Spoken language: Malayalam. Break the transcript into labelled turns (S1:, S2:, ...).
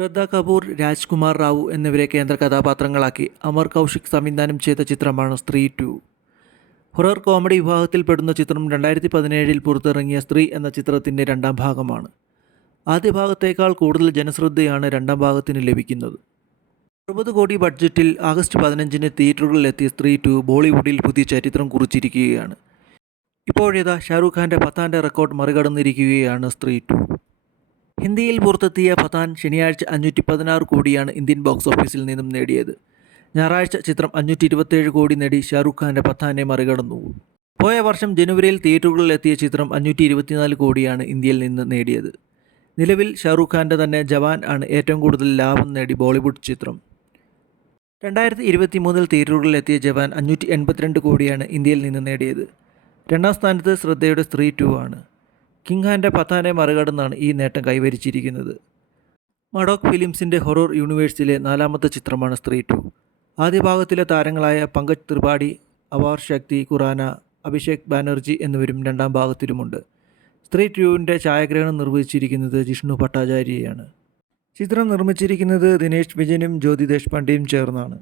S1: ശ്രദ്ധ കപൂർ രാജ്കുമാർ റാവു എന്നിവരെ കേന്ദ്ര കഥാപാത്രങ്ങളാക്കി അമർ കൗശിക് സംവിധാനം ചെയ്ത ചിത്രമാണ് സ്ത്രീ ടു. ഹൊറർ കോമഡി വിഭാഗത്തിൽപ്പെടുന്ന ചിത്രം രണ്ടായിരത്തി പതിനേഴിൽ പുറത്തിറങ്ങിയ സ്ത്രീ എന്ന ചിത്രത്തിന്റെ രണ്ടാം ഭാഗമാണ്. ആദ്യ ഭാഗത്തേക്കാൾ കൂടുതൽ ജനശ്രദ്ധയാണ് രണ്ടാം ഭാഗത്തിന് ലഭിക്കുന്നത്. അറുപത് കോടി ബഡ്ജറ്റിൽ ആഗസ്റ്റ് പതിനഞ്ചിന് തിയേറ്ററുകളിലെത്തിയ സ്ത്രീ ടു ബോളിവുഡിൽ പുതിയ ചരിത്രം കുറിച്ചിരിക്കുകയാണ്. ഇപ്പോഴേതാ ഷാറൂഖ് ഖാന്റെ പത്താന്റെ റെക്കോർഡ് മറികടന്നിരിക്കുകയാണ് സ്ത്രീ ടു. ഹിന്ദിയിൽ പുറത്തെത്തിയ പത്താൻ ശനിയാഴ്ച അഞ്ഞൂറ്റി പതിനാറ് കോടിയാണ് ഇന്ത്യൻ ബോക്സ് ഓഫീസിൽ നിന്നും നേടിയത്. ഞായറാഴ്ച ചിത്രം അഞ്ഞൂറ്റി ഇരുപത്തേഴ് കോടി നേടി ഷാറൂഖ് ഖാന്റെ പത്താനെ മറികടന്നു. പോയ വർഷം ജനുവരിയിൽ തിയേറ്ററുകളിൽ എത്തിയ ചിത്രം അഞ്ഞൂറ്റി ഇരുപത്തിനാല് കോടിയാണ് ഇന്ത്യയിൽ നിന്ന് നേടിയത്. നിലവിൽ ഷാറൂഖ് ഖാന്റെ തന്നെ ജവാൻ ആണ് ഏറ്റവും കൂടുതൽ ലാഭം നേടി ബോളിവുഡ് ചിത്രം. രണ്ടായിരത്തി ഇരുപത്തി മൂന്നിൽ തിയേറ്ററുകളിൽ എത്തിയ ജവാൻ അഞ്ഞൂറ്റി എൺപത്തിരണ്ട് കോടിയാണ് ഇന്ത്യയിൽ നിന്ന് നേടിയത്. രണ്ടാം സ്ഥാനത്ത് ശ്രദ്ധയുടെ സ്ത്രീ ടു ആണ്. കിങ് ഹാന്റെ പത്താനെ മറികടന്നാണ് ഈ നേട്ടം കൈവരിച്ചിരിക്കുന്നത്. മഡോക് ഫിലിംസിന്റെ ഹൊറർ യൂണിവേഴ്സിലെ നാലാമത്തെ ചിത്രമാണ് സ്ത്രീ ടു. ആദ്യ ഭാഗത്തിലെ താരങ്ങളായ പങ്കജ് ത്രിപാഠി അവാർ ശക്തി ഖുറാന അഭിഷേക് ബാനർജി എന്നിവരും രണ്ടാം ഭാഗത്തിലുമുണ്ട്. സ്ത്രീ ട്യൂവിന്റെ ഛായാഗ്രഹണം നിർവഹിച്ചിരിക്കുന്നത് ജിഷ്ണു ഭട്ടാചാര്യയാണ്. ചിത്രം നിർമ്മിച്ചിരിക്കുന്നത് ദിനേശ് വിജയനും ജ്യോതി ദേശ്പാണ്ഡെയും ചേർന്നാണ്.